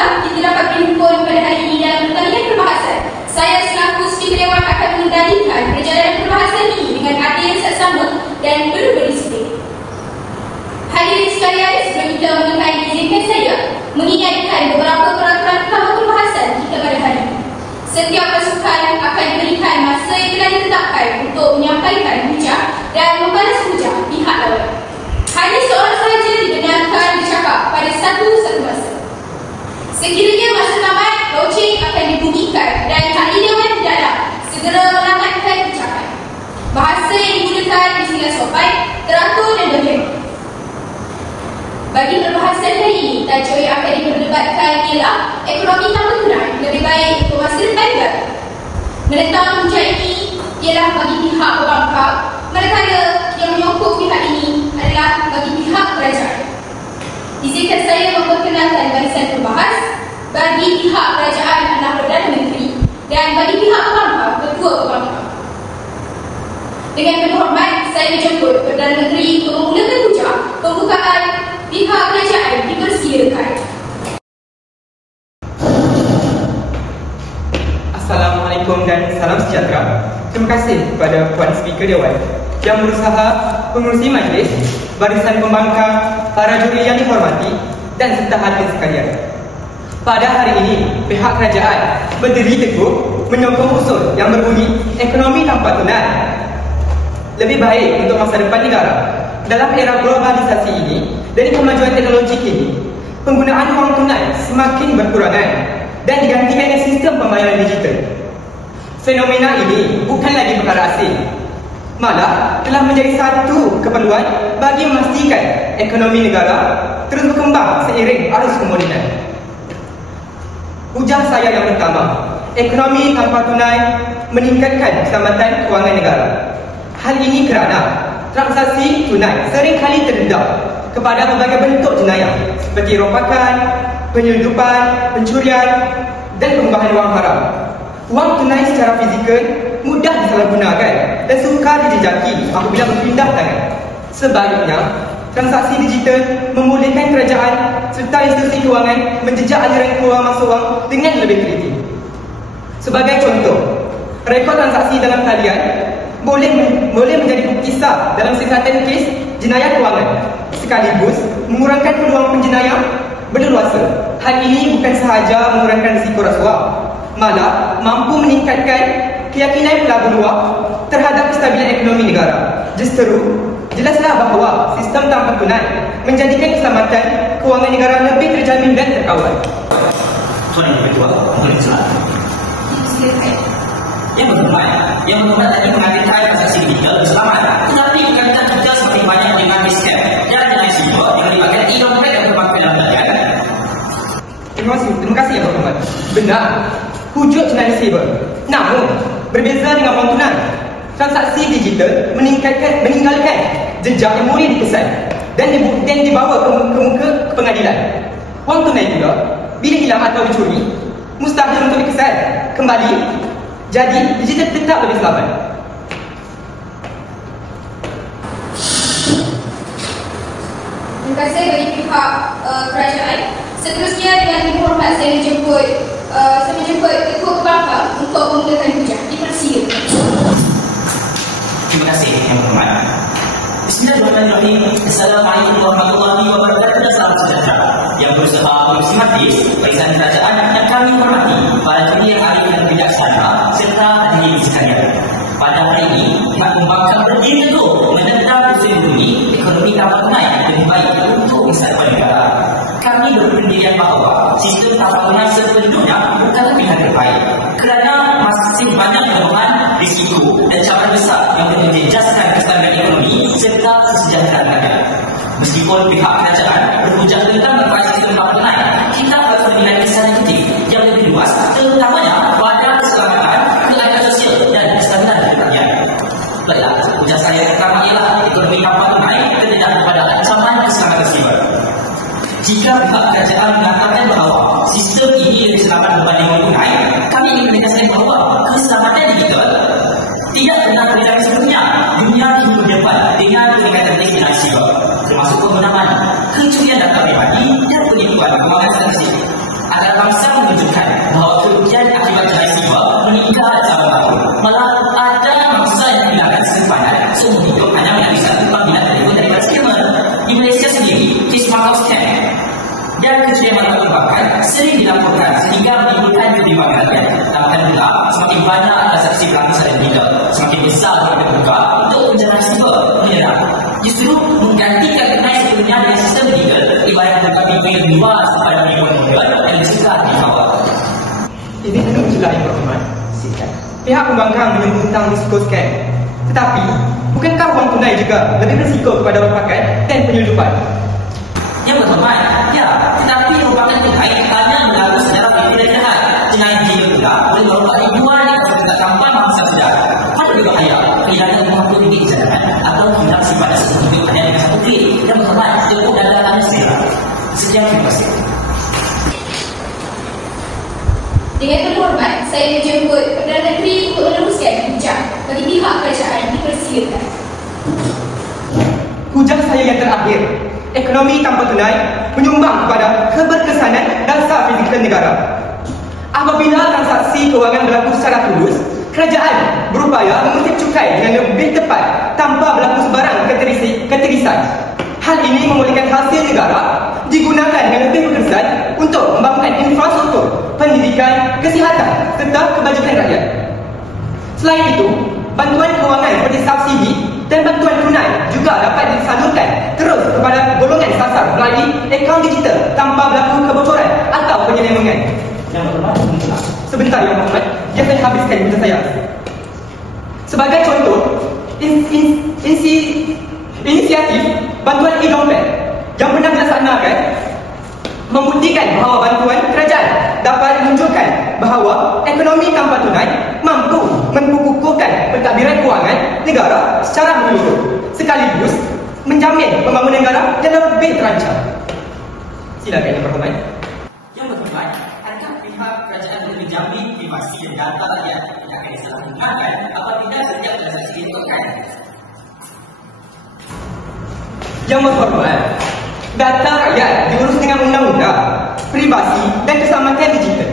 Alhamdulillah, kita dapat berhimpun pada hari ini dalam pertandingan perbahasan. Saya selaku speaker dewan akan mengendalikan perjalanan perbahasan ini dengan adil, seksama dan penuh berdisiplin. Hadirin sekalian, sebelum kita memulai, izinkan saya mengingatkan beberapa peraturan utama perbahasan kita pada hari ini. Setiap pasukan akan diberikan masa yang telah ditetapkan untuk menyampaikan hujah dan membalas hujah pihak lawan. Hanya seorang sahaja dibenarkan bercakap pada satu masa. Sekiranya masa tamat, loceng akan dibunyikan dan ahli dewan hendaklah segera menamatkan ucapan. Bahasa yang digunakan mestilah sopan, teratur dan berhemah. Bagi perbahasan hari ini, tajuk yang akan diperdebatkan ialah ekonomi tanpa tunai lebih baik untuk masa depan baru. Menentang hujah ini ialah bagi pihak pembangkang, manakala yang menyokong pihak ini adalah bagi pihak kerajaan. Izinkan saya memperkenalkan barisan pembahas. Bagi pihak kerajaan adalah Perdana Menteri dan bagi pihak pembangkang, Ketua Pembangkang. Dengan penuh hormat, saya menjemput Perdana Menteri untuk memulakan hujah. Pembukaan pihak kerajaan dipersilakan. Assalamualaikum dan salam sejahtera. Terima kasih kepada Puan Speaker Dewan yang berusaha, pengurusi majlis, barisan pembangkang, para juri yang dihormati dan serta hadirin sekalian. Pada hari ini, pihak kerajaan berdiri teguh menyokong usul yang berbunyi ekonomi tanpa tunai lebih baik untuk masa depan negara. Dalam era globalisasi ini, dari kemajuan teknologi kini, penggunaan wang tunai semakin berkurangan dan digantikan dengan sistem pembayaran digital. Fenomena ini bukan lagi perkara asing, malah telah menjadi satu keperluan bagi memastikan ekonomi negara terus berkembang seiring arus kemodenan. Hujah saya yang pertama, ekonomi tanpa tunai meningkatkan keselamatan kewangan negara. Hal ini kerana transaksi tunai seringkali terdedah kepada berbagai bentuk jenayah seperti rompakan, penyelundupan, pencurian dan pengubahan wang haram. Wang tunai secara fizikal mudah disalahgunakan dan sukar dijejaki apabila berpindah tangan. Sebaliknya, transaksi digital membolehkan kerajaan serta institusi kewangan menjejak aliran keluar masuk wang dengan lebih teliti. Sebagai contoh, rekod transaksi dalam talian boleh menjadi bukti sah dalam siasatan kes jenayah kewangan, sekaligus mengurangkan peluang penjenayah berleluasa. Hal ini bukan sahaja mengurangkan risiko rasuah, malah mampu meningkatkan keyakinan pelabur wang terhadap kestabilan ekonomi negara. Justeru, jelaslah bahawa sistem tanpa tunai menjadikan keselamatan kewangan negara lebih terjamin dan terkawal. Tuan Yang Ketua, mohon silakan. Yang berhormat tadi mengatakan transaksi digital selamat, tetapi berkaitan juga semakin banyak dengan scam dan dengan risiko yang melibatkan e-dompet dan perbankan dalam talian. Terima kasih Yang Berhormat. Benar, wujud tunai saver. Namun, berbeza dengan wang tunai, transaksi digital meninggalkan jejak yang boleh dikesan dan dibawa ke muka pengadilan. Wang tunai juga, bila hilang atau dicuri, mustahil untuk dikesan kembali. Jadi, digital tetap lebih selamat. Terima kasih bagi pihak kerajaan. Seterusnya dengan dihormat saya menjemput Ketua Pembangkang untuk memulakan hujah. Dipersilakan. Terima kasih Yang Berhormat. Bismillahirrahmanirrahim. Assalamualaikum warahmatullahi wabarakatuh. Salam sejahtera. Yang berusaha pengurusi majlis, barisan kerajaan yang kami hormati, para juri yang ahli dan bijaksana serta hadirin sekalian. Pada hari ini, pihak pembangkang berdiri teguh menentang usul yang berbunyi ekonomi tanpa tunai lebih baik untuk masa depan negara. Kami berpendirian bahawa sistem tanpa tunai sepenuhnya bukanlah pilihan terbaik kerana masih banyak kelemahan, risiko dan cabaran besar yang boleh menjejaskan kestabilan ekonomi serta kesejahteraan rakyat. Meskipun pihak kerajaan berhujah tentang manfaat sistem tanpa tunai, kita harus menilai kesan negatif yang lebih luas, terutamanya pada keselamatan, keadilan sosial dan kestabilan rakyat. Baiklah, hujah saya pertama ialah ekonomi tanpa tunai terdedah kepada ancaman keselamatan siber. Jika pihak kerajaan mengatakan bahawa sistem ini lebih selamat berbanding wang tunai, kami ingin menegaskan bahawa keselamatan digital tidak pernah berbeza sebelumnya. Dunia hidup depan dengan peningkatan teknologi siber, termasuk penggunaan kecurian data pribadi dan penipuan kewangan sensitif. agar bangsa menunjukkan bahawa kerugian akibat peristiwa meninggal secara baru. Malah ada bangsa yang kehilangan simpanan seumur hidup hanya melalui satu panggilan telefon daripada skema. Di Malaysia sendiri, kes Makau Scam dan kejadian perbankan sering dilaporkan sehingga menimbulkan kebimbangan rakyat. Tambahkan pula, semakin banyak transaksi berlaku secara digital, semakin besar ruang terbuka untuk penjarahan siber menyerang. Justru menggantikan tunai sebelumnya dengan sistem digital, ibarat buka pintu luas kepada penipuan modal dan mencegah di bawah. Ini tentu jelas yang berhormat. Pihak pembangkang menyebut tentang risiko scam. Tetapi, bukankah wang tunai juga lebih berisiko kepada rompakan dan penyelundupan? Yang berhormat, ya, tetapi rompakan tunai hanya berlaku secara berbeda jahat. Jenayah digital pula boleh merubah ribuan yang berdekat tanpa mangsa sedar. Hal lebih bahaya, kehilangan RM50 jalanan atau hilang simpanan seumur hidup hanya dengan satu klik. Yang berhormat, cukup dan datangnya segera. Sekian, terima kasih. Dengan terhormat, saya menjemput Perdana Menteri untuk meneruskan hujah bagi pihak kerajaan dipersilakan. Hujah saya yang terakhir, ekonomi tanpa tunai menyumbang kepada keberkesanan dasar fizikal negara. Apabila transaksi kewangan berlaku secara tulus, kerajaan berupaya mengutip cukai dengan lebih tepat tanpa berlaku sebarang keterisan. Hal ini membolehkan hasil negara digunakan dengan lebih berkesan untuk membangunkan infrastruktur, pendidikan, kesihatan serta kebajikan rakyat. Selain itu, bantuan kewangan seperti subsidi dan bantuan tunai juga dapat disalurkan terus kepada golongan sasar melalui akaun digital tanpa berlaku kebocoran atau penyelewengan. Yang berhormat, Sebentar Yang Berhormat, biar saya habiskan masa saya. Sebagai contoh, inisiatif bantuan e-dompet yang pernah dilaksanakan membuktikan bahawa bantuan kerajaan dapat menunjukkan bahawa ekonomi tanpa tunai mampu menkukuhkan pentadbiran kewangan negara secara menyeluruh, sekaligus menjamin pembangunan negara yang lebih terancam. Silakan Yang Berhormat. Yang berhormat, adakah pihak kerajaan boleh menjamin privasi dan data rakyat yang akan disalahgunakan apabila setiap transaksi dilakukan? Yang Berhormat, data rakyat diurus dengan undang-undang, privasi dan keselamatan digital.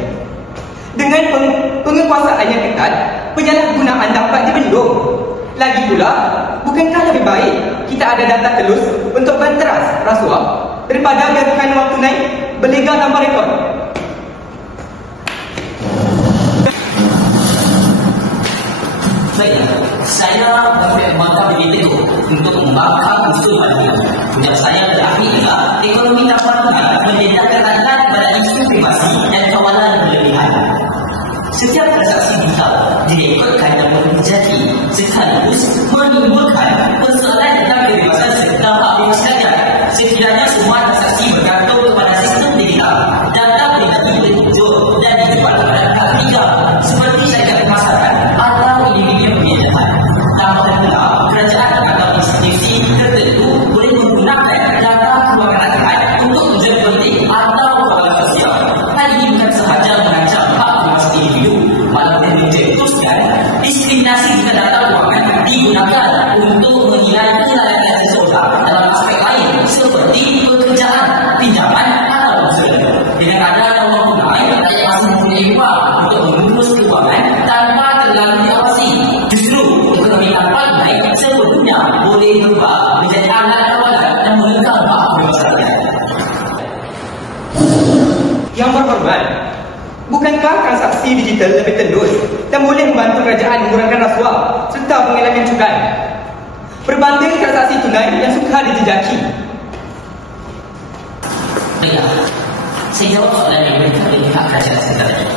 Dengan penguasaan yang ketat, penyalahgunaan dapat dibendung. Lagi pula, bukankah lebih baik kita ada data telus untuk banteras rasuah daripada biarkan wang tunai berlegar tanpa rekod? Baiklah, saya berkembangkan begitu untuk membangkang unsur bahagia. Ujar saya terakhir ialah ekonomi tanpa tunai mendedahkan tekanan kepada isu privasi dan kawalan berlebihan. Setiap transaksi digital direkodkan dan menjadi sekaligus menimbulkan persoalan tentang kebebasan serta hak bebas rakyat. Sekiranya semua transaksi bergantung kepada sistem digital, data pribadi berjujur dan dijual kepada pihak ketiga seperti syarikat pemasaran atau individu yang berjahat. Tambahkan pula, kerajaan atau institusi tertentu boleh menggunakan data kewangan rakyat untuk tujuan politik atau kewangan sosial. Hal ini bukan sahaja mengancam hak privasi individu, malah boleh mencetuskan diskriminasi jika data kewangan digunakan untuk menilai kelayakan seseorang dalam aspek lain seperti pekerjaan, pinjaman atau usaha. Dengan adanya wang tunai, rakyat masih mempunyai ruang untuk mengurus kewangan tanpa terlalu diawasi. Justru ekonomi tanpa tunai sebetulnya boleh berubah menjadi alat kawalan dan menentang hak bebas rakyat. Yang Berhormat, bukankah transaksi digital lebih telus dan boleh membantu kerajaan mengurangkan rasuah serta pengelakan cukai berbanding transaksi tunai yang sukar dijejaki? Baiklah, saya jawab soalan yang mereka dari pihak kerajaan sebentar ini.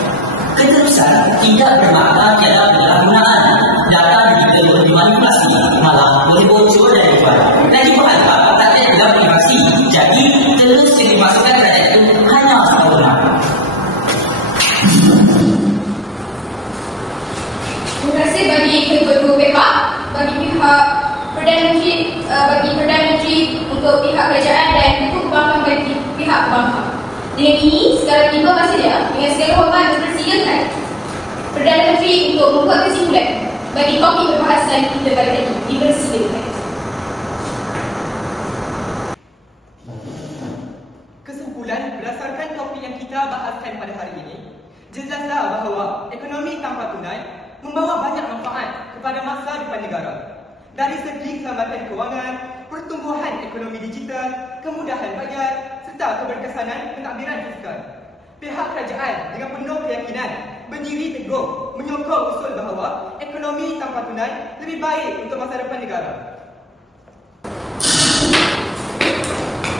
Keterusan tidak bermakna tiada penyalahgunaan. Data digital dimanipulasi, malah boleh bocor dan dijual. Lagi pula, tak ada dalam privasi. Jadi, terus yang dimasukkan kerajaan itu hanya sempurna. Terima kasih bagi kedua-dua pihak, bagi pihak Perdana Menteri, bagi Perdana Menteri untuk pihak kerajaan dan untuk pembangkang bagi pihak pembangkang. Dengan ini, segala tiba masanya dengan segala hormat dipersilakan Perdana Menteri untuk membuat kesimpulan bagi topik perbahasan kita pada hari ini. Dipersilakan. Kesimpulan berdasarkan topik yang kita kita bahaskan pada hari ini, jelaslah bahawa ekonomi tanpa tunai membawa banyak manfaat kepada masa depan negara. Dari segi keselamatan kewangan, pertumbuhan ekonomi digital, kemudahan bayar serta keberkesanan pentadbiran fiskal. Pihak kerajaan dengan penuh keyakinan berdiri teguh menyokong usul bahawa ekonomi tanpa tunai lebih baik untuk masa depan negara.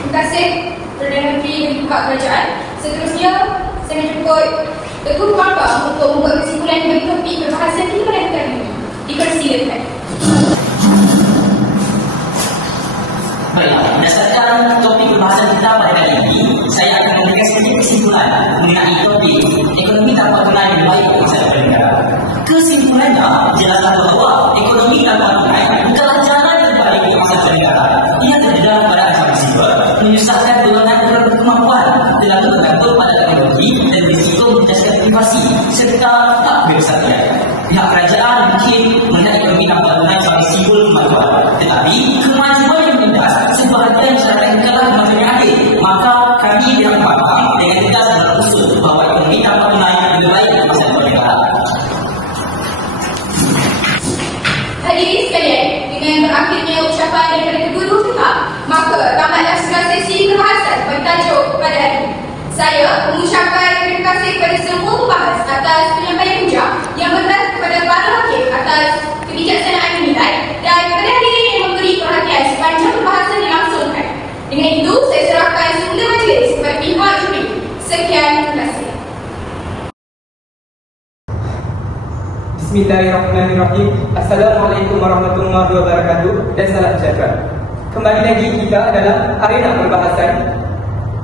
Terima kasih Perdana Menteri dan pihak kerajaan. Seterusnya, saya menjemput Tengku Bangka untuk membuat kesimpulan bagi topik perbahasan kita pada hari ini. Dipersilakan. Baiklah, berdasarkan topik perbahasan kita pada kali ini, saya akan memberikan sedikit kesimpulan mengenai topik ekonomi tanpa tunai lebih baik untuk masa depan negara. Kesimpulannya jelaslah bahawa ekonomi tanpa tunai bukanlah jalan terbaik untuk masa depan negara. Ia terdedah pada ancaman siber, menyusahkan golongan berkemampuan, terlalu bergantung pada teknologi dan risiko menjejaskan privasi serta tak bersatuan. Pihak kerajaan mungkin mengenai ekonomi tanpa tunai sebagai simbol kemajuan, tetapi kemajuan yang mendas sebahagian masyarakat kalah kemajuan yang adil. Maka kami yang paham dengan tegas dalam usul bahawa ekonomi tanpa tunai lebih baik untuk masa depan negara. Hadirin sekalian, dengan berakhirnya ucapan daripada kedua-dua pihak, maka tamatlah segala sesi perbahasan bertajuk pada hari ini. Saya mengucapkan terima kasih kepada semua pembahas atas penyampaian hujah yang meneras kepada para hakim atas kebijaksanaan menilai dan kepada hadirin yang memberi perhatian sepanjang perbahasan dilangsungkan. Dengan itu, saya serahkan semula majlis kepada pihak juri. Sekian, terima kasih. Bismillahirrahmanirrahim. Assalamualaikum warahmatullahi wabarakatuh dan salam sejahtera. Kembali lagi kita dalam arena perbahasan.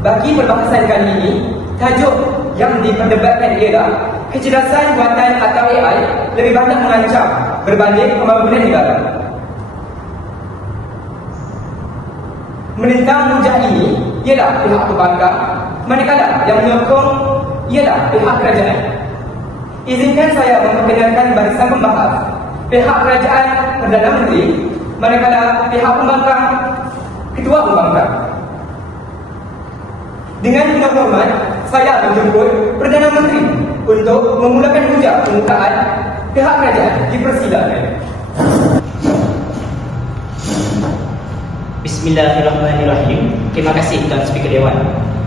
Bagi perbahasan kali ini, tajuk yang diperdebatkan ialah kecerdasan buatan atau AI lebih banyak mengancam berbanding pembangunan negara. Menentang hujah ini ialah pihak pembangkang, manakala yang menyokong ialah pihak kerajaan. Izinkan saya memperkenalkan barisan pembahas. Pihak kerajaan Perdana Menteri, manakala pihak pembangkang Ketua Pembangkang. Dengan penuh hormat, saya menjemput Perdana Menteri untuk memulakan hujah pembukaan. Pihak kerajaan dipersilakan. Bismillahirrahmanirrahim. Terima kasih Tuan Speaker Dewan.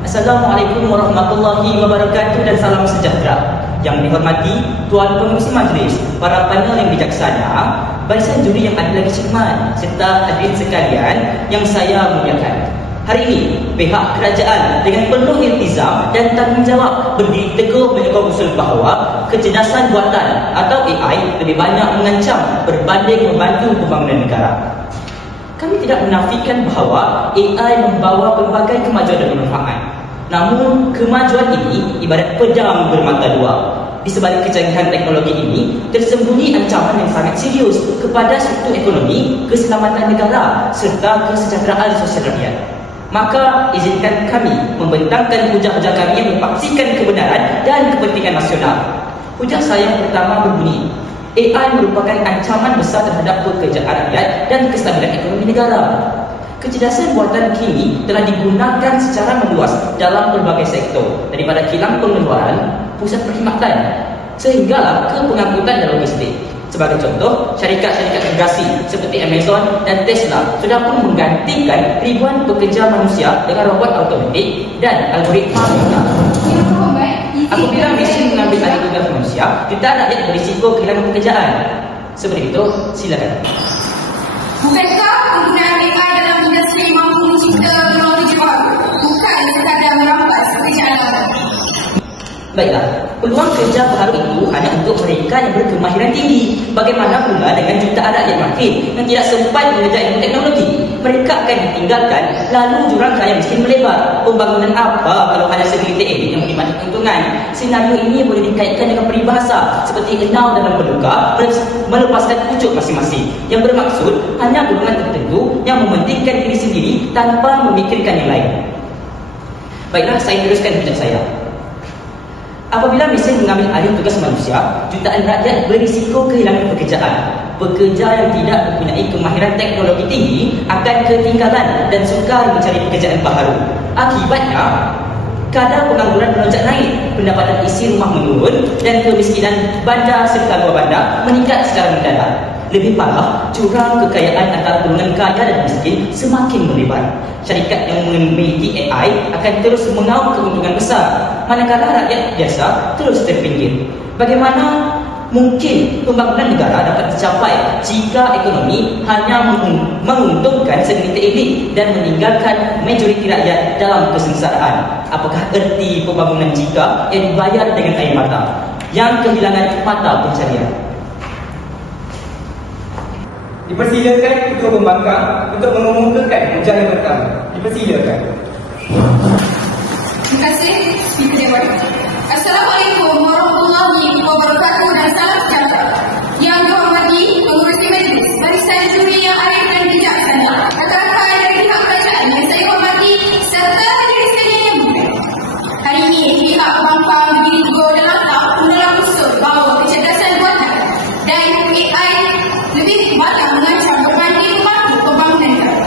Assalamualaikum warahmatullahi wabarakatuh dan salam sejahtera. Yang dihormati Tuan Pengerusi Majlis, para panel yang bijaksana, barisan juri yang ada lagi khidmat serta hadirin sekalian yang saya muliakan. Hari ini, pihak kerajaan dengan penuh iltizam dan tanggungjawab berdiri teguh menyokong usul bahawa kecerdasan buatan atau AI lebih banyak mengancam berbanding membantu pembangunan negara. Kami tidak menafikan bahawa AI membawa pelbagai kemajuan dan manfaat. Namun, kemajuan ini ibarat pedang bermata dua. Di sebalik kecanggihan teknologi ini, tersembunyi ancaman yang sangat serius kepada struktur ekonomi, keselamatan negara serta kesejahteraan sosial rakyat. Maka izinkan kami membentangkan hujah-hujah kami yang mempaksikan kebenaran dan kepentingan nasional. Hujah saya yang pertama berbunyi, AI merupakan ancaman besar terhadap pekerjaan rakyat dan kestabilan ekonomi negara. Kecerdasan buatan kini telah digunakan secara meluas dalam berbagai sektor, daripada kilang pengeluaran, pusat perkhidmatan, sehinggalah ke pengangkutan dan logistik. Sebagai contoh, syarikat-syarikat migrasi seperti Amazon dan Tesla sudah pun menggantikan ribuan pekerja manusia dengan robot automatik dan algoritma data. Apabila mesin mengambil alih tugas manusia, kita rakyat berisiko kehilangan pekerjaan. Seperti itu, silakan. Bukankah penggunaan AI dalam industri mampu mencipta teknologi baru, bukan sekadar merampas pekerjaan lama? Baiklah, peluang kerja baru itu hanya untuk mereka yang berkemahiran tinggi. Bagaimana pula dengan jutaan rakyat makin yang tidak sempat mengejar ilmu teknologi? Mereka akan ditinggalkan, lalu jurang kaya miskin melebar. Pembangunan apa kalau hanya segelintir elit yang menikmati keuntungan? Senario ini boleh dikaitkan dengan peribahasa seperti enau dalam peluka melepaskan pucuk masing-masing, yang bermaksud hanya golongan tertentu yang mementingkan diri sendiri tanpa memikirkan yang lain. Baiklah, saya teruskan hujah saya. Apabila mesin mengambil alih tugas manusia, jutaan rakyat berisiko kehilangan pekerjaan. Pekerja yang tidak mempunyai kemahiran teknologi tinggi akan ketinggalan dan sukar mencari pekerjaan baru. Akibatnya, kadar pengangguran melonjak naik, pendapatan isi rumah menurun, dan kemiskinan bandar serta luar bandar meningkat secara mendadak. Lebih parah, jurang kekayaan antara golongan kaya dan miskin semakin melebar. Syarikat yang memiliki AI akan terus mengauk keuntungan besar, manakala rakyat biasa terus terpinggir. Bagaimana mungkin pembangunan negara dapat dicapai jika ekonomi hanya menguntungkan segelintir elit dan meninggalkan majoriti rakyat dalam kesengsaraan? Apakah erti pembangunan jika yang dibayar dengan air mata, yang kehilangan mata pencarian? Dipersilakan Ketua Pembangkang untuk mengemukakan ujian pertama. Dipersilakan. Terima kasih, Speaker Dewan. Assalamualaikum warahmatullahi wabarakatuh dan salam sejahtera. Yang dihormati pengurusi majlis, barisan juri yang arif dan bijaksana, rakan-rakan dari pihak kerajaan yang saya hormati serta hadirin sekalian yang mulia. Hari ini pihak Pembangkang berdiri teguh dan lantang menolak usul bahawa kecerdasan buatan dan AI lebih banyak mengancam bermandi pembantu pembangunan negara.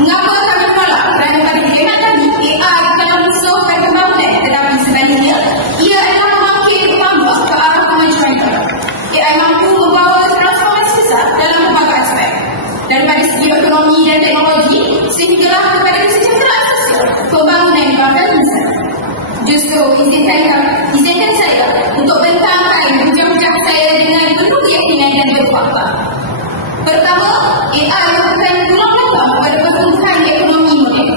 Mengapa kami menolak? Kerana pada keadaan kami, AI bukanlah musuh bagi pembangunan, tetapi sebaliknya ia adalah pembangkit utama ke arah kemajuan negara. AI mampu membawa transformasi besar dalam berbagai aspek, daripada segi ekonomi dan teknologi sehinggalah kepada kesejahteraan sosial, pembangunan bangsa. Justru izinkan saya untuk bentangkan hujah-hujah saya dengan penuh keyakinan dan berfakta. Pertama, AI merupakan tulang belakang pada pertumbuhan ekonomi moden.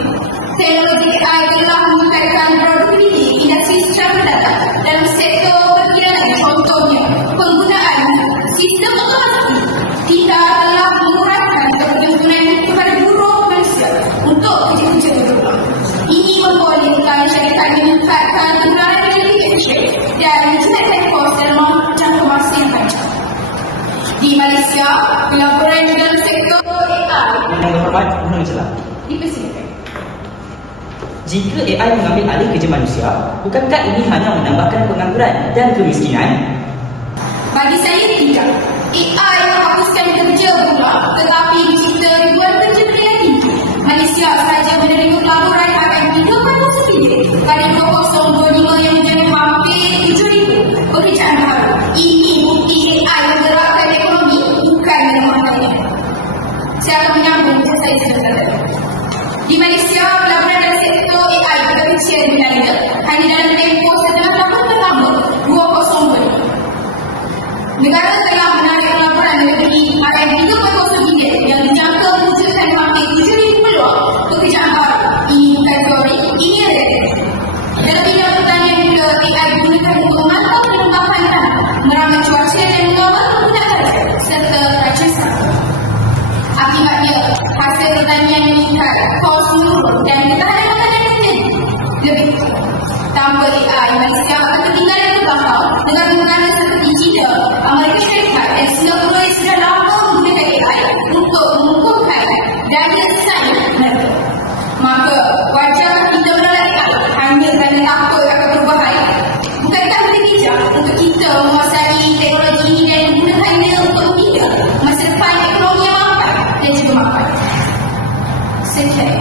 Teknologi AI telah meningkatkan produktiviti industri secara mendadak dalam sektor perkiraan. Contohnya, penggunaan sistem otomatik. Kita telah mengurangkan ketergantungan kepada buruh manusia untuk kerja-kerja berubah. Ini membolehkan syarikat meningkatkan pengeluaran efisien dan menjadikan kos dalam jangka masa yang panjang. Di Malaysia, pelaburan dalam sektor AI dipersilakan. Jika AI mengambil alih kerja manusia, bukankah ini hanya menambahkan pengangguran dan kemiskinan? Bagi saya tidak. AI menghapuskan kerja berubah, tetapi dicipta ribuan kerja yang tinggi. Malaysia sahaja menerima pelaburan akan 3% pada 2025 yang menjadi hampir 7,000 pekerjaan baru. Ini bukti AI menggerakkan ekonomi, bukan melemahkannya. Saya akan menyambung saya sebentar. Di Malaysia, pelaburan dalam sektor AI juga kecil sebenarnya, hanya dalam tempoh setelah tahun pertama 2020. Negara telah menarik pelaburan melebihi RM3.1 bilion yang dijangka mewujudkan hampir 7,000 peluang pekerjaan baru. Ini bukan teori, ini realiti. Dalam bidang pertanian juga, AI digunakan untuk memantau perkembangan tanah, meramal cuaca dan mengawal penggunaan hasil serta kacau. Akibatnya, hasil pertanian meningkat, kos menurun dan ketahanan makanan menjadi lebih kuat. Tanpa AI, Malaysia akan ketinggalan ke belakang dengan negara seperti China, Amerika Syarikat dan Singapura yang sudah lama menggunakan AI untuk mengukuhkan daya saing mereka. Maka, wajar kita menolak AI hanya kerana takut akan perubahan. Bukankah lebih bijak untuk kita menguasai teknologi ini dan menggunakannya untuk membina masa depan ekonomi yang mapan dan juga mapan? Sekian.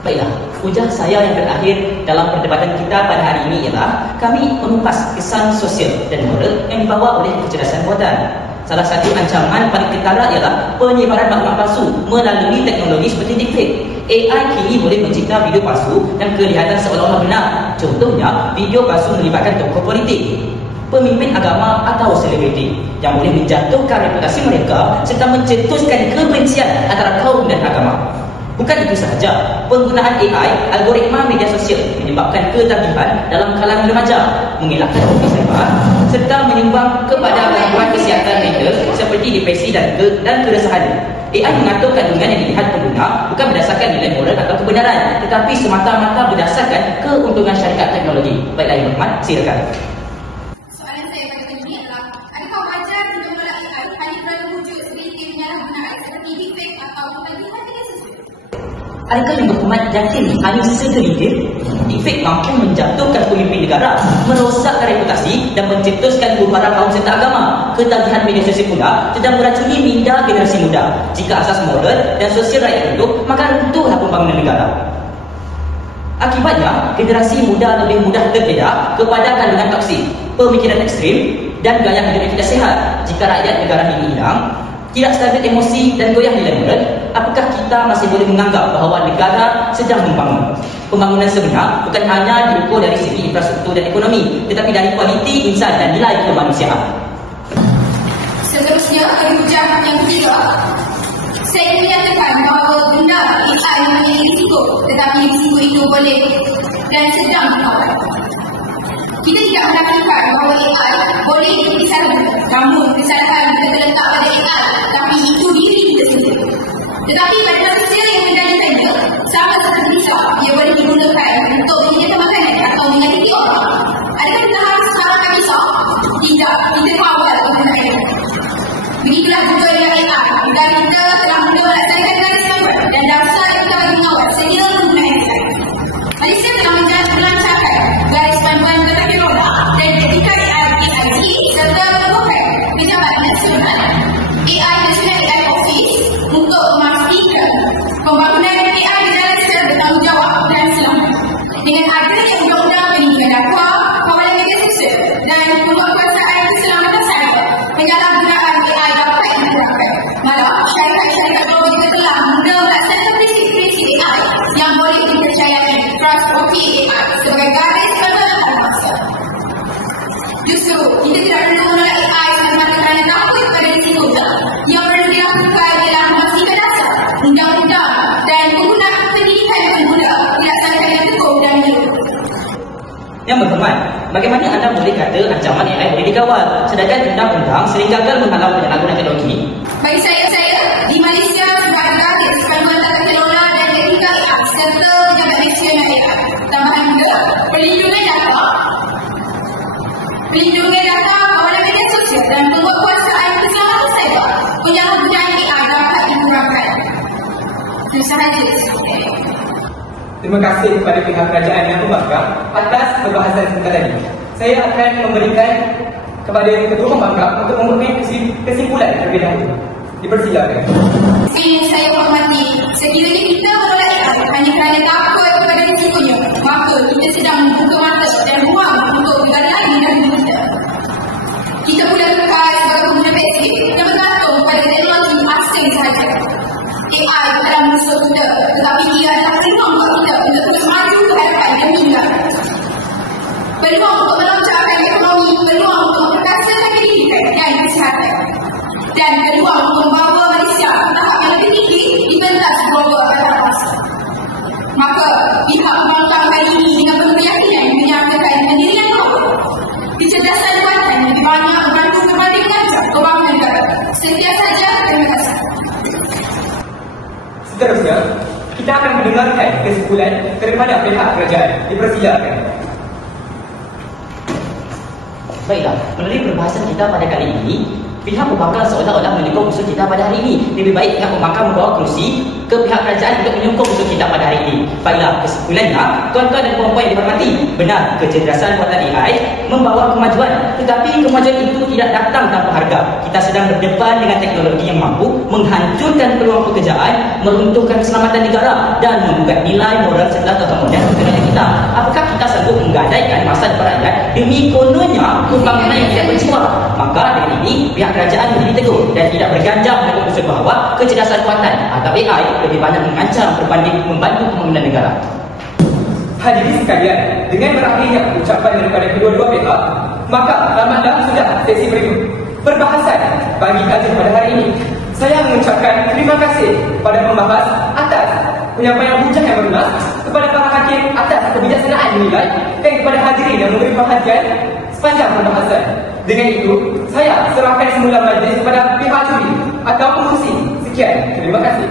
Baiklah, hujah saya yang terakhir dalam perdebatan kita pada hari ini ialah kami mengupas kesan sosial dan moral yang dibawa oleh kecerdasan buatan. Salah satu ancaman paling ketara ialah penyebaran maklumat palsu melalui teknologi seperti deepfake. AI kini boleh mencipta video palsu dan kelihatan seolah-olah benar. Contohnya, video palsu melibatkan tokoh politik, pemimpin agama atau selebriti yang boleh menjatuhkan reputasi mereka serta mencetuskan kebencian antara kaum dan agama. Bukan itu sahaja, penggunaan AI, algoritma media sosial menyebabkan ketagihan dalam kalangan remaja, mengelakkan hobi cyber serta menyumbang kepada gangguan kesihatan mental seperti depresi dan keresahan. AI mengatur kandungan yang dilihat pengguna bukan berdasarkan nilai moral atau kebenaran, tetapi semata-mata berdasarkan keuntungan syarikat teknologi. Baiklah, Yang Berhormat, silakan. Soalan saya pada ini adalah, adakah wajar kita menolak AI hanya kerana wujud segelintir penyalahgunaan seperti deepfake atau ketagihan media sosial? Adakah Yang Berhormat yakin hanya segelintir? Deepfake mampu menjatuhkan pemimpin negara, merosakkan reputasi dan mencetuskan huru-hara kaum serta agama. Ketagihan media sosial pula sedang meracuni minda generasi muda. Jika asas moral dan sosial rakyat runtuh, maka runtuhlah pembangunan negara. Akibatnya, generasi muda lebih mudah terdedah kepada kandungan toksik, pemikiran ekstrim dan gaya hidup yang tidak sehat. Jika rakyat negara ini hilang, tidak stabil emosi dan goyah nilai moral, apakah kita masih boleh menganggap bahawa negara sedang membangun? Pembangunan sebenar bukan hanya diukur dari segi infrastruktur dan ekonomi, tetapi dari kualiti insan dan nilai kemanusiaan. Seterusnya, hujah yang ketiga, saya ingin menyatakan bahawa benda AI memiliki risiko, tetapi risiko itu boleh dan sedang dikawal. Kita tidak menafikan bahawa AI boleh disalahkan, namun kesalahan kita terletak pada AI, tapi itu diri kita sendiri. Tetapi pada manusia yang menggantikannya, sama seperti bisa, ia boleh digunakan untuk menyediakan makanan atau menyakiti orang. Adakah kita harus salahkan bisa? Tidak, kita kawal penggunaannya. Begitulah juga dengan AI. Negara kita telah mula melaksanakan garis cyber dan dasar yang telah mengawal sehingga penggunaan AI. Malaysia telah melancarkan garis panduan tetapi roda dan etika AI serta menemukan Pejabat Nasional AI National AI Office untuk memastikan pembangunan AI berjalan secara bertanggungjawab dan selamat. Dengan adanya undang-undang perlindungan dakwa, kawalan media sosial dan penguatkuasaan keselamatan cyber, penyalahgunaan AI dapat diterapkan. Malah, syarikat-syarikat global juga telah mula melaksanakan prinsip-prinsip AI yang boleh dipercayai trustworthy AI sebagai garis panduan antarabangsa. Justru, kita tidak perlu menolak AI semata kerana takut pada risikonya. Yang perlu dilakukan ialah memastikan dasar, undang-undang dan penggunaan pendidikan yang mudah dilaksanakan dengan teguh dan menyeluruh. Yang berhormat, bagaimana anda boleh kata ancaman AI boleh dikawal, sedangkan undang-undang sering gagal menghalau penyalahgunaan teknologi? Bagi saya, di Malaysia sudah ada garis panduan tata kelola dan etika AI serta Pejabat Nasional AI. Tambahan juga, perlindungan data, kawalan media sosial dan penguatkuasaan keselamatan cyber, penyalahgunaan AI dapat dikurangkan. Itu sahaja. Terima kasih kepada pihak kerajaan yang membangkang atas perbahasan sebentar tadi. Saya akan memberikan kepada ketua pembangkang untuk membuat kesimpulan terlebih dahulu. Dipersilakan. Saya hormati, sekiranya kita menolak AI hanya kerana takut kepada risikonya, maka kita sedang membuka mata dan ruang untuk negara lain dan kita. Kita pula kekal sebagai pengguna basic yang bergantung pada teknologi asing sahaja. AI bukanlah musuh kita, tetapi ia adalah peluang untuk kita untuk terus maju ke hadapan demi negara. Peluang untuk melonjakkan ekonomi, peluang untuk memperkasakan pendidikan dan kesihatan, dan peluang untuk membawa Malaysia ke tahap yang lebih tinggi di pentas global antarabangsa. Maka, pihak pembangkang kali ini dengan penuh keyakinan menyatakan pendirian global, kecerdasan buatan yang banyak membantu berbagai macam pembangunan negara. Sekian saja, terima kasih. Seterusnya, kita akan mendengarkan kesimpulan daripada pihak kerajaan. Dipersilakan. Baiklah, melalui perbahasan kita pada kali ini, pihak pembangkang seolah-olah menyokong usul kita pada hari ini. Lebih baik pihak pembangkang membawa kerusi ke pihak kerajaan untuk menyokong usul kita pada hari ini. Baiklah, kesimpulannya, tuan-tuan dan puan-puan yang dihormati, benar kecerdasan buatan AI membawa kemajuan, tetapi kemajuan itu tidak datang tanpa harga. Kita sedang berdepan dengan teknologi yang mampu menghancurkan peluang pekerjaan, meruntuhkan keselamatan negara dan menggugat nilai moral serta kemudian negara kita. Apakah kita sanggup menggadaikan masa depan rakyat demi kononnya pembangunan yang tidak berjiwa? Maka dengan ini, pihak kerajaan menjadi teguh dan tidak berganjang dengan usul bahawa kecerdasan buatan atau AI lebih banyak mengancam berbanding membantu pembangunan negara. Hadirin sekalian, dengan berakhirnya ucapan daripada kedua-dua pihak, maka tamatlah sudah sesi perbahasan bagi kajian pada hari ini. Saya mengucapkan terima kasih kepada pembahas atas penyampaian hujah yang berluas, kepada para hakim atas kebijaksanaan menilai, dan kepada hadirin yang memberi perhatian sepanjang perbahasan. Dengan itu, saya serahkan semula majlis kepada pihak juri atau pengurusi. Sekian, terima kasih.